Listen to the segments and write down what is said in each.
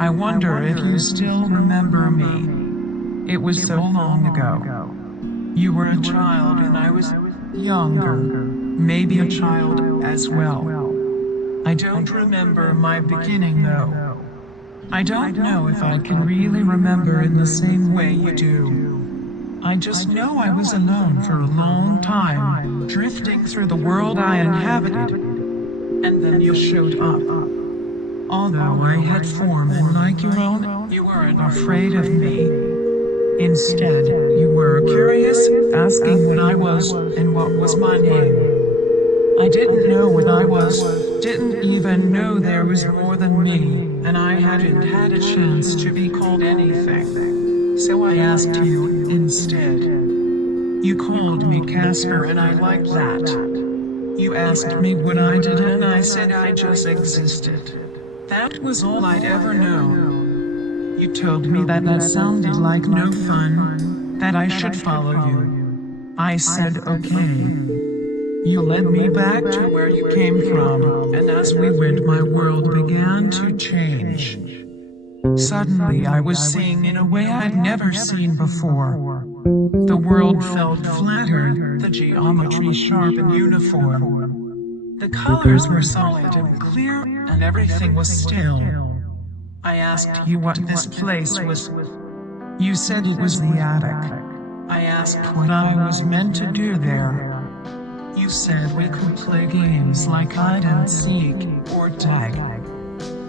I wonder if you still remember me. It was so long ago. You were a child and I was younger. Maybe a child as well. I don't remember my beginning though. I don't know if I can really remember in the same way you do. I just know I was alone for a long time, drifting through the world I inhabited. And then you showed up. Although I had form and like your own, you weren't afraid of me. Instead, you were curious, asking what I was and what was my name. I didn't know what I was, didn't even know there was more than me, and I hadn't had a chance to be called anything. So I asked you instead. You called me Casper and I liked that. You asked me what I did and I said I just existed. That was all I'd ever know. You told me that sounded like no fun, that I should follow you. I said okay. You led me back to where you came from, and as we went my world began to change. Suddenly I was seeing in a way I'd never seen before. The world felt flatter, the geometry sharp and uniform. The colors were solid and clear, and everything was still. I asked you what this place was. You said it was the attic. I asked what I was meant to do there. You said we could play games like hide and seek or tag.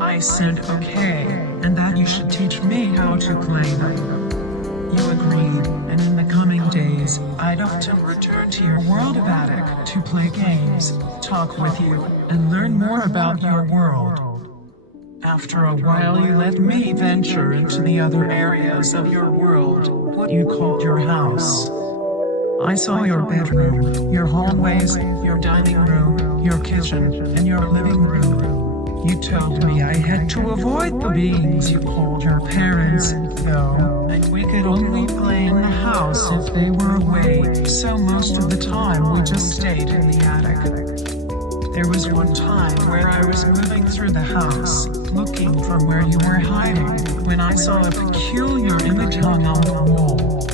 I said okay, and that you should teach me how to play them. You agreed, and in the coming days, I'd often return to your world of attic to play games, talk with you, and learn more about your world. After a while you let me venture into the other areas of your world, what you called your house. I saw your bedroom, your hallways, your dining room, your kitchen, and your living room. You told me I had to avoid the beings you called your parents, though, and we could only play in the house if they were away, so most of the time we just stayed in the attic. There was one time where I was moving through the house, looking for where you were hiding, when I saw a peculiar image hung on the wall.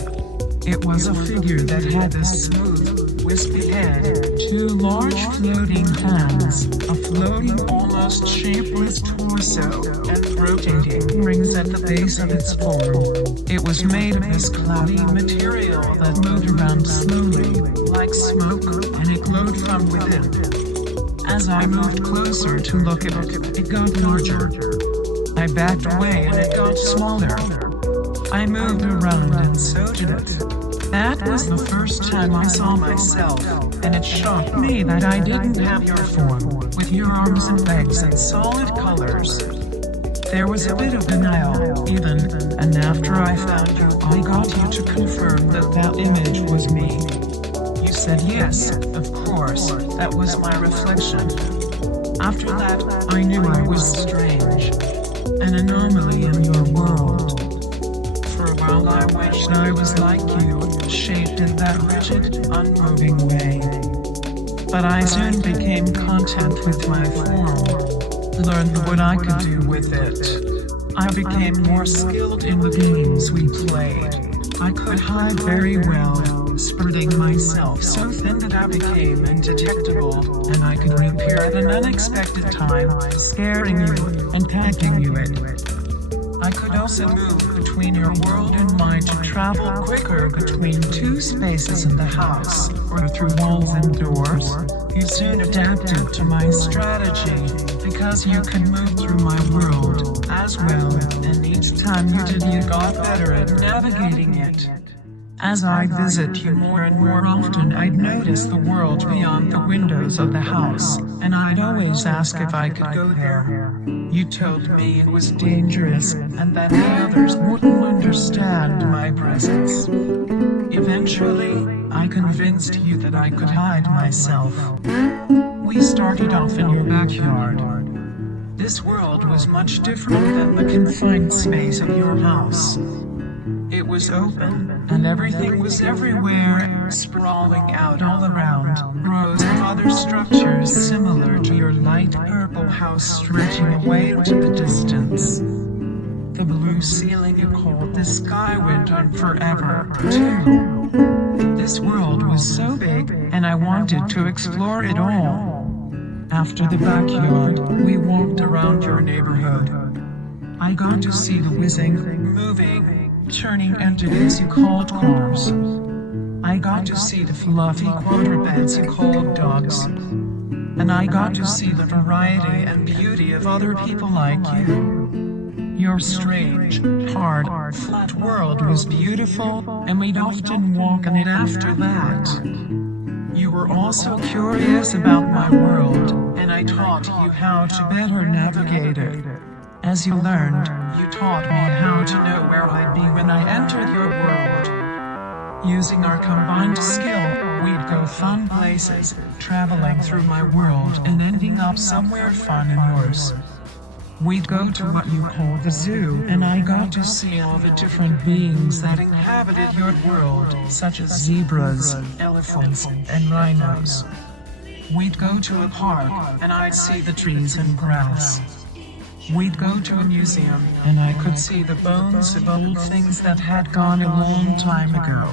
It was a figure that had a smooth, wispy head, two large floating hands, a floating almost shapeless torso, and rotating rings at the base of its form. It was made of this cloudy material that moved around slowly, like smoke, and it glowed from within. As I moved closer to look at it, it got larger. I backed away and it got smaller. I moved around and so did it. That was the first time I saw myself, and it shocked me that I didn't have your form, with your arms and legs and solid colors. There was a bit of denial, even, and after I found you, I got you to confirm that that image was me. You said yes, of course, that was my reflection. After that, I knew I was strange, an anomaly in your world. For a while I wished I was like you, shaped in that rigid, unmoving way. But I soon became content with my form, learned what I could do with it. I became more skilled in the games we played. I could hide very well, spreading myself so thin that I became indetectable, and I could reappear at an unexpected time, scaring you and tagging you in. I could also move between your world and mine to travel quicker between two spaces in the house, or through walls and doors. You soon adapted to my strategy, because you could move through my world as well, and each time you did you got better at navigating it. As I'd visit you more and more often, I'd notice the world beyond the windows of the house, and I'd always ask if I could go there. You told me it was dangerous, and that the others wouldn't understand my presence. Eventually, I convinced you that I could hide myself. We started off in your backyard. This world was much different than the confined space of your house. It was open, and everything was everywhere, sprawling out all around, rows of other structures similar to your light purple house stretching away into the distance. The blue ceiling you called the sky went on forever, too. This world was so big, and I wanted to explore it all. After the backyard, we walked around your neighborhood. I got to see the whizzing, moving, churning entities you called cars. I got to see the fluffy quadrupeds you called dogs. And I got to see the variety and beauty of other people like you. Your strange, hard, flat world was beautiful, and we'd often walk in it after that. You were also curious about my world, and I taught you how to better navigate it. As you learned, you taught me how to know where I'd be when I entered your world. Using our combined skill, we'd go fun places, traveling through my world and ending up somewhere fun in yours. We'd go to what you call the zoo, and I got to see all the different beings that inhabited your world, such as zebras, elephants, and rhinos. We'd go to a park, and I'd see the trees and grass. We'd go to a museum, and I could see the bones of old things that had gone a long time ago.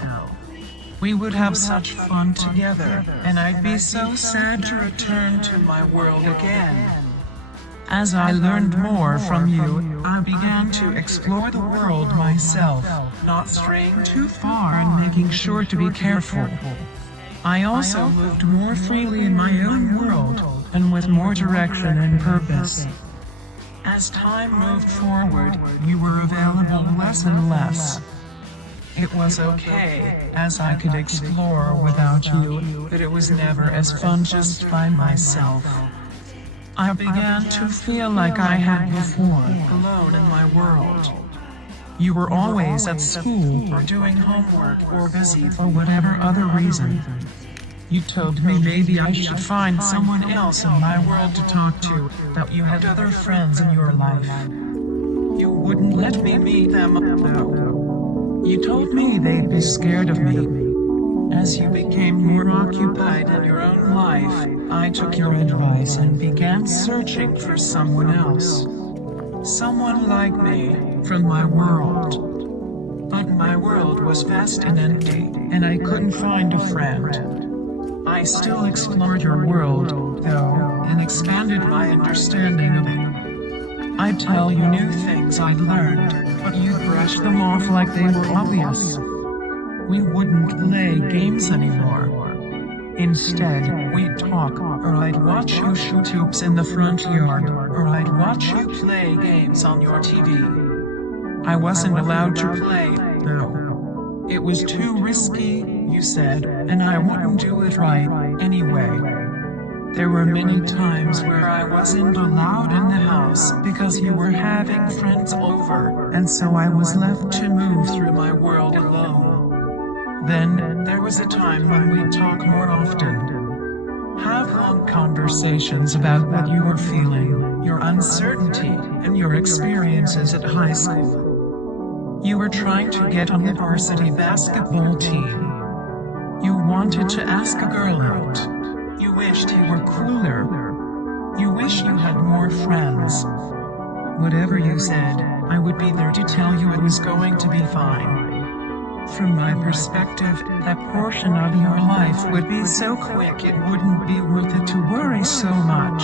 We would have such fun together, and I'd be so sad to return to my world again. As I learned more from you, I began to explore the world myself, not straying too far and making sure to be careful. I also moved more freely in my own world, and with more direction and purpose. As time moved forward, you were available less and less. It was okay, as I could explore without you, but it was never as fun just by myself. I began to feel like I had before, alone in my world. You were always at school, or doing homework, or busy for whatever other reason. You told me maybe I should find someone else in my world to talk to, that you had other friends in your life. You wouldn't let me meet them, though. You told me they'd be scared of me. As you became more occupied in your own life, I took your advice and began searching for someone else. Someone like me, from my world. But my world was vast and empty, and I couldn't find a friend. I still explored your world, though, and expanded my understanding of it. I'd tell you new things I'd learned, but you'd brush them off like they were obvious. We wouldn't play games anymore. Instead, we'd talk, or I'd watch you shoot hoops in the front yard, or I'd watch you play games on your TV. I wasn't allowed to play, no. It was too risky, you said, and I wouldn't do it right, anyway. There were many times where I wasn't allowed in the house because you were having friends over, and so I was left to move through my world alone. Then, there was a time when we'd talk more often. Have long conversations about what you were feeling, your uncertainty, and your experiences at high school. You were trying to get on the varsity basketball team. You wanted to ask a girl out. You wished you were cooler. You wished you had more friends. Whatever you said, I would be there to tell you it was going to be fine. From my perspective, that portion of your life would be so quick it wouldn't be worth it to worry so much.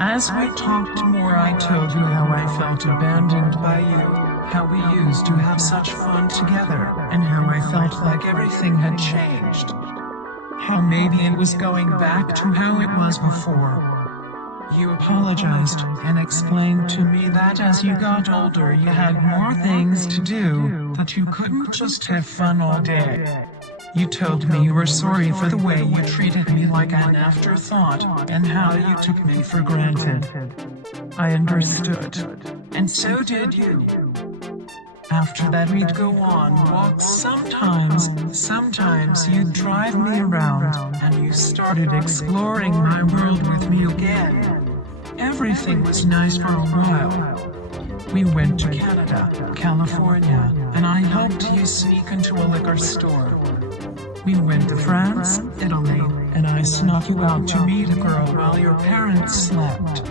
As we talked more, I told you how I felt abandoned by you. How we used to have such fun together, and how I felt like everything had changed. How maybe it was going back to how it was before. You apologized and explained to me that as you got older you had more things to do, that you couldn't just have fun all day. You told me you were sorry for the way you treated me like an afterthought, and how you took me for granted. I understood, and so did you. After that we'd go on walks sometimes you'd drive me around, and you started exploring my world with me again. Everything was nice for a while. We went to Canada, California, and I helped you sneak into a liquor store. We went to France, Italy, and I snuck you out to meet a girl while your parents slept.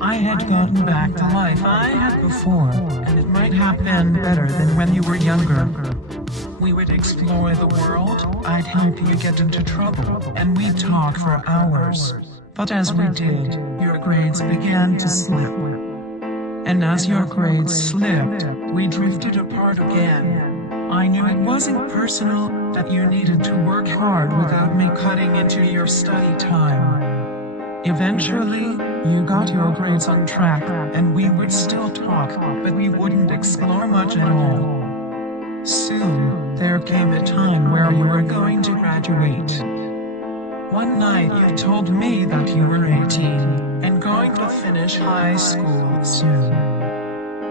I had gotten back to life I had before, and it might have been better than when you were younger. We would explore the world, I'd help you get into trouble, and we'd talk for hours. But as we did, your grades began to slip. And as your grades slipped, we drifted apart again. I knew it wasn't personal, that you needed to work hard without me cutting into your study time. Eventually, you got your grades on track, and we would still talk, but we wouldn't explore much at all. Soon, there came a time where you were going to graduate. One night you told me that you were 18, and going to finish high school soon.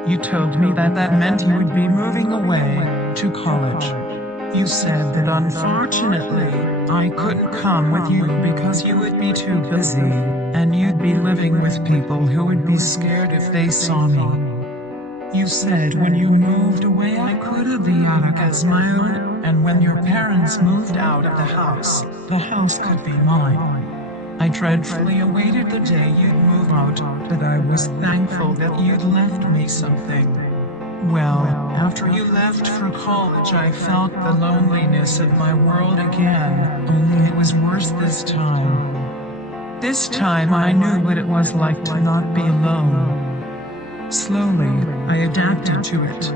You told me that meant you would be moving away to college. You said that unfortunately, I couldn't come with you because you would be too busy, and you'd be living with people who would be scared if they saw me. You said when you moved away I could have the attic as my own, and when your parents moved out of the house could be mine. I dreadfully awaited the day you'd move out, but I was thankful that you'd left me something. Well, after you left for college I felt the loneliness of my world again, only it was worse this time. This time I knew what it was like to not be alone. Slowly, I adapted to it.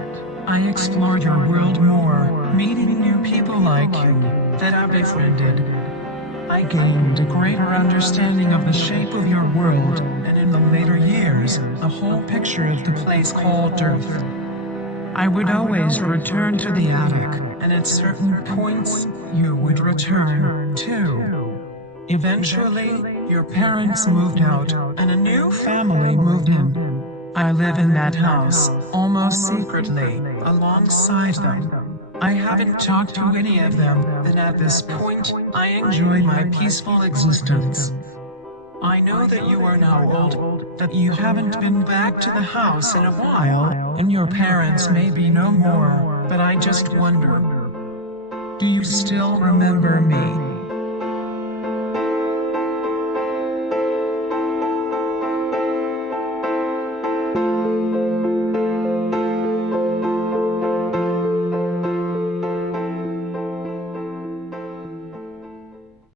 I explored your world more, meeting new people like you, that I befriended. I gained a greater understanding of the shape of your world, and in the later years, a whole picture of the place called Earth. I would always return to the attic, and at certain points, you would return, too. Eventually, your parents moved out, and a new family moved in. I live in that house, almost secretly, alongside them. I haven't talked to any of them, and at this point, I enjoy my peaceful existence. I know that you are now old, that you haven't been back to the house in a while, and your parents may be no more, but I just wonder. Do you still remember me?